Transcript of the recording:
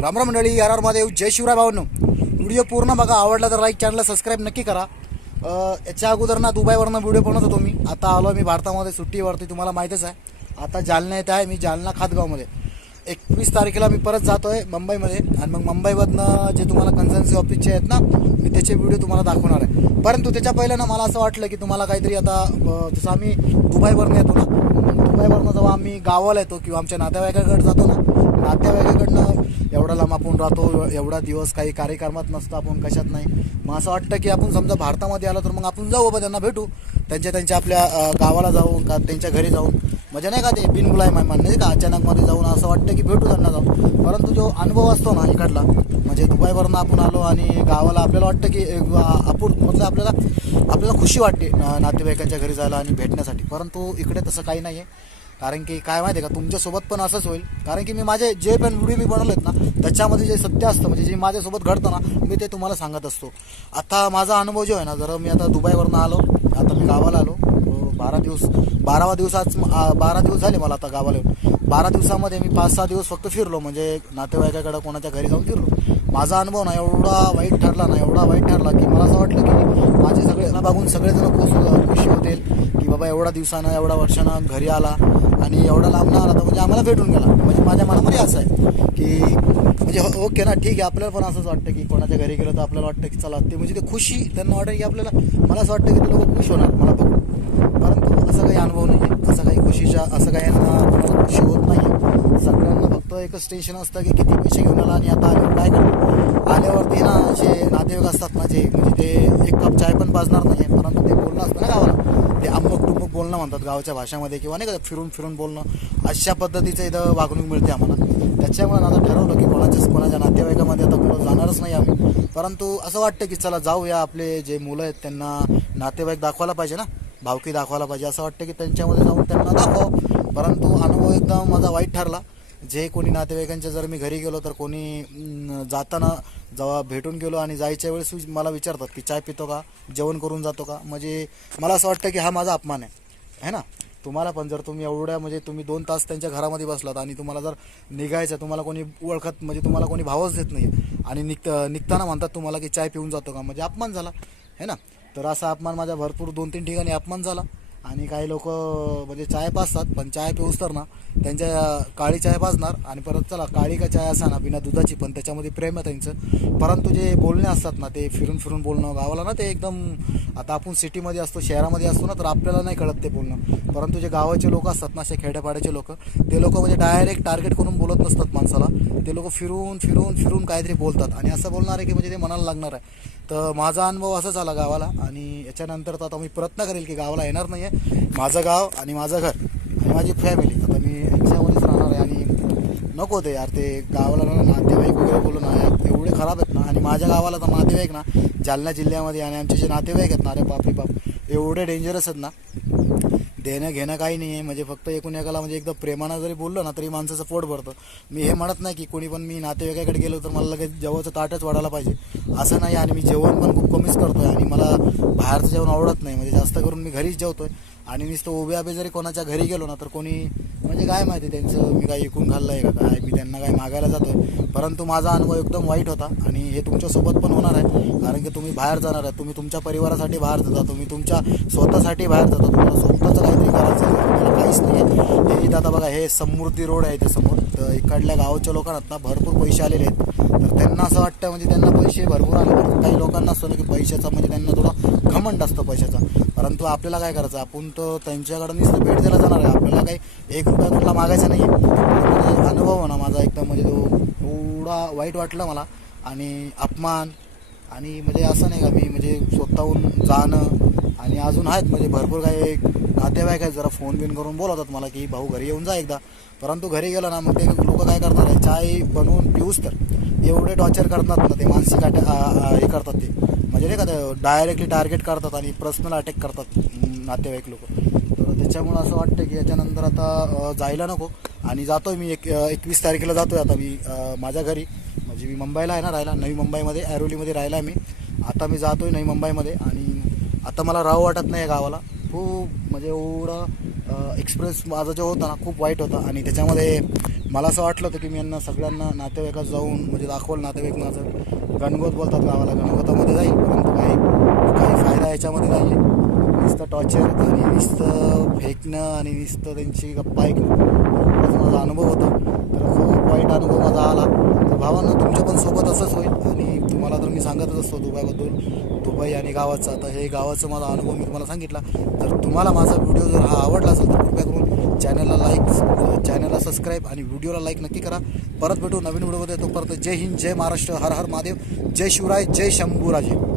रामराम मंडळी आर आर महादेव जय शिवराय भावांनो. व्हिडिओ पूर्ण बघा आवडला तर लाईक चॅनलला सबस्क्राईब नक्की करा. याच्या अगोदर ना दुबईवरनं व्हिडिओ बनवत होतो मी. आता आलो मी भारतामध्ये सुट्टीवरती तुम्हाला माहीतच आहे. आता जालना येथे आहे मी जालना खातगावमध्ये. एकवीस तारखेला मी परत जातो आहे मुंबईमध्ये. आणि मग मुंबईमधनं जे तुम्हाला कन्सल्टन्सी ऑफिसचे आहेत ना मी त्याचे व्हिडिओ तुम्हाला दाखवणार आहे. परंतु त्याच्या पहिलं ना मला असं वाटलं की तुम्हाला काहीतरी आता जसं आम्ही दुबईवरनं येतो ना दुबईवरनं जेव्हा आम्ही गावाला येतो किंवा आमच्या नातेवाईकाकडे जातो ना नातेवाईकाकडनं एवढा लांब आपण राहतो एवढा दिवस काही कार्यक्रमात नसतो आपण कशात नाही. मग असं वाटतं की आपण समजा भारतामध्ये आलो तर मग आपण जाऊ बाबा त्यांना भेटू. त्यांच्या त्यांच्या आपल्या गावाला जाऊन का त्यांच्या घरी जाऊन. म्हणजे नाही का ते बिनबुलाय मेहमान नाही का? अचानकमध्ये जाऊन असं वाटतं की भेटू त्यांना जाऊन. परंतु जो अनुभव असतो ना इकडला म्हणजे दुबईवरनं आपण आलो आणि गावाला आपल्याला वाटतं की आपण मतलब आपल्याला आपल्याला खुशी वाटते नातेवाईकांच्या घरी जायला आणि भेटण्यासाठी. परंतु इकडे तसं काही नाही आहे कारण की काय माहिती आहे का तुमच्यासोबत पण असंच होईल. कारण की मी माझे जे पण व्हिडिओ मी बनवलेत ना त्याच्यामध्ये जे सत्य असतं म्हणजे जे माझ्यासोबत घडतं ना मी ते तुम्हाला सांगत असतो. आता माझा अनुभव जो आहे ना जरा मी आता दुबईवरनं आलो आता मी गावाला आलो बारा दिवस बारावा दिवसाच बारा दिवस झाले मला आता गावाला येऊन. बारा दिवसामध्ये मी पाच सहा दिवस फक्त फिरलो म्हणजे नातेवाईकाकडे कोणाच्या घरी जाऊन फिरलो. माझा अनुभव ना एवढा वाईट ठरला ना एवढा वाईट ठरला की मला असं वाटलं की माझे सगळे बघून सगळेजण खुश खुशी होतील बाबा एवढा दिवसानं एवढ्या वर्षानं घरी आला आणि एवढा लांब आला तर म्हणजे आम्हाला भेटून गेला. म्हणजे माझ्या मनामध्ये असं आहे की म्हणजे हो- ओके ना ठीक आहे आपल्याला पण असंच वाटतं की कोणाच्या घरी गेलं तर आपल्याला वाटतं की चला ते म्हणजे ते खुशी त्यांना वाटतं की आपल्याला मला असं वाटतं की ते लोक खुश होणार मला बघून परंतु असं काही अनुभव नाही आहे असं काही खुशीच्या असं काही यांना खुशी होत नाही सगळ्यांना फक्त एकच टेन्शन असतं की किती पैसे घेऊन आला आणि आता आल्यावर काय करतो आल्यावरती ना जे नातेवाईक असतात ना जे म्हणजे ते एक कप चाय पण पाजणार नाही परंतु ते बोलणं असतं ना गावाला. बोलणं म्हणतात गावाच्या भाषामध्ये किंवा नाही का फिरून फिरून बोलणं अशा पद्धतीचं इथं वागणूक मिळते आम्हाला. त्याच्यामुळे आता ठरवलं की कोणाच्याच कोणाच्या नातेवाईकामध्ये आता कुठं जाणारच नाही आम्ही. परंतु असं वाटतं की चला जाऊया आपले जे मुलं आहेत त्यांना नातेवाईक दाखवायला पाहिजे ना भावकी दाखवायला पाहिजे. असं वाटतं की त्यांच्यामध्ये जाऊन त्यांना दाखवा. परंतु अनुभव एकदम माझा वाईट ठरला. जे कोणी नातेवाईकांच्या जर मी घरी गेलो तर कोणी जाताना जेव्हा भेटून गेलो आणि जायच्या वेळेस मला विचारतात की चाय पितो का? जेवण करून जातो का? म्हणजे मला असं वाटतं की हा माझा अपमान आहे. है ना? तुम्हाला पण जर तुम्ही एवढ्या म्हणजे तुम्ही दोन तास त्यांच्या घरामध्ये बसलात आणि तुम्हाला जर निघायचं तुम्हाला कोणी ओळखत म्हणजे तुम्हाला कोणी भावच देत नाही आणि निघ निघताना म्हणतात तुम्हाला की चाय पिऊन जातो का? म्हणजे अपमान झाला है ना? तर असा अपमान माझ्या भरपूर दोन तीन ठिकाणी अपमान झाला. आणि काही लोक म्हणजे चाय पाजतात पण चाय पिऊस तर ना त्यांच्या काळी चाय पाजणार आणि परत चला काळी का चाय असा ना बिना दुधाची पण त्याच्यामध्ये प्रेम आहे त्यांचं. परंतु जे बोलणे असतात ना ते फिरून फिरून बोलणं गावाला ना ते एकदम आता आपण सिटीमध्ये असतो शहरामध्ये असतो ना तर आपल्याला नाही कळत ते बोलणं. परंतु जे गावाचे लोक असतात ना असे खेड्यापाड्याचे लोक ते लोक म्हणजे डायरेक्ट टार्गेट करून बोलत नसतात माणसाला. ते लोक फिरून फिरून फिरून काहीतरी बोलतात. आणि असं बोलणार आहे की म्हणजे ते मनाला लागणार आहे. तर माझा अनुभव असाच आला गावाला आणि याच्यानंतर तर आता मी प्रयत्न करेल की गावाला येणार नाही आहे माझं गाव आणि माझं घर आणि माझी फॅमिली आता मी याच्यामध्येच राहणार आहे आणि नको ते यार ते गावाला ना नातेवाईक वगैरे बोलून आहे एवढे खराब आहेत ना. आणि माझ्या गावाला तर नातेवाईक ना जालना जिल्ह्यामध्ये आणि आमचे जे नातेवाईक आहेत ना अरे बापरे बाप एवढे डेंजरस आहेत ना. देणं घेणं काही नाही आहे म्हणजे फक्त एकूण एकाला म्हणजे एकदा प्रेमानं जरी बोललो ना तरी माणसाचं पोट भरतं. मी हे म्हणत नाही की कोणी पण मी नातेवाईकाकडे गेलो तर मला लगेच जेवायचं ताटच वाढायला पाहिजे. असं नाही आणि मी जेवण पण खूप कमीच करतोय आणि मला बाहेरचं जेवण आवडत नाही. म्हणजे जास्त करून मी घरीच जेवतोय. आणि नुसतं उभे आबे जरी कोणाच्या घरी गेलो ना तर कोणी म्हणजे काय माहिती त्यांचं मी काय ऐकून खाल्लं आहे का काय मी त्यांना काय मागायला जातो परंतु माझा अनुभव एकदम वाईट होता आणि हे तुमच्यासोबत पण होणार आहे. कारण की तुम्ही बाहेर जाणार आहे तुम्ही तुमच्या परिवारासाठी बाहेर जाता तुम्ही तुमच्या स्वतःसाठी बाहेर जाता तुम्हाला स्वतःचं काहीतरी करायचं तुम्हाला काहीच नाही आहे. ते इथं आता बघा हे समृद्धी रोड आहे त्यासमोर समोर. तर इकडल्या गावाच्या लोकांना ना भरपूर पैसे आलेले आहेत. तर त्यांना असं वाटतं म्हणजे त्यांना पैसे भरपूर आले पण काही लोकांना असतं ना की पैशाचा म्हणजे त्यांना थोडा घमंड असतं पैशाचा. परंतु आपल्याला काय करायचं? आपण तर त्यांच्याकडं नुसतं भेट दिला जाणार आहे. आपल्याला काही एक रुपया कुठला मागायचा नाही अनुभव ना माझा एकदम म्हणजे तो एवढा वाईट वाटला मला. आणि अपमान आणि म्हणजे असं नाही का मी म्हणजे स्वतःहून जाणं आणि अजून आहेत म्हणजे भरपूर काही नातेवाईक आहेत जरा फोन बिन करून बोलवतात मला की भाऊ घरी येऊन जा एकदा. परंतु घरी गेलं ना मग ते लोक काय करणार आहे? चाय बनवून पिऊस तर. एवढे टॉर्चर करतात ना ते मानसिक अटॅक हे करतात ते. म्हणजे नाही का ते डायरेक्टली टार्गेट करतात आणि पर्सनल अटॅक करतात नातेवाईक लोक. तर त्याच्यामुळं असं वाटतं की याच्यानंतर आता जायला नको. आणि जातोय मी एक एकवीस तारखेला जातोय आता मी माझ्या घरी. म्हणजे मी मुंबईला आहे ना राहायला नवी मुंबईमध्ये ऐरोलीमध्ये राहायला आहे मी. आता मी जातोय नवी मुंबईमध्ये आणि आता मला राहू वाटत नाही गावाला. खूप म्हणजे एवढं एक्सप्रेस माझा जो होता ना खूप वाईट होता. आणि त्याच्यामध्ये मला असं वाटलं होतं की मी यांना सगळ्यांना नातेवाईकात जाऊन म्हणजे दाखवलं नातेवाईक माझं. गणगोत बोलतात गावाला गणगोतामध्ये जाईल परंतु काही काही फायदा याच्यामध्ये नाही. आहे नुसतं टॉर्चर आणि नुसतं फेकणं आणि नुसतं त्यांची गप्पा ऐकणं. माझा अनुभव होता. तर खूप वाईट अनुभव माझा आला. तर भावांना तुमच्या पण सोबत असंच होईल. आणि तुम्हाला तर मी सांगतच असतो दुबईबद्दल दुबई आणि गावाचं आता हे गावाचं माझा अनुभव मी तुम्हाला सांगितला. तर तुम्हाला माझा व्हिडिओ जर हा आवडला असेल तर कृपया करून चॅनलला लाईक चॅनलला सबस्क्राईब आणि व्हिडिओला लाईक नक्की करा. परत भेटू नवीन व्हिडिओमध्ये. तोपर्यंत जय हिंद जय महाराष्ट्र हर हर महादेव. जय शिवराय जय शंभूराजे.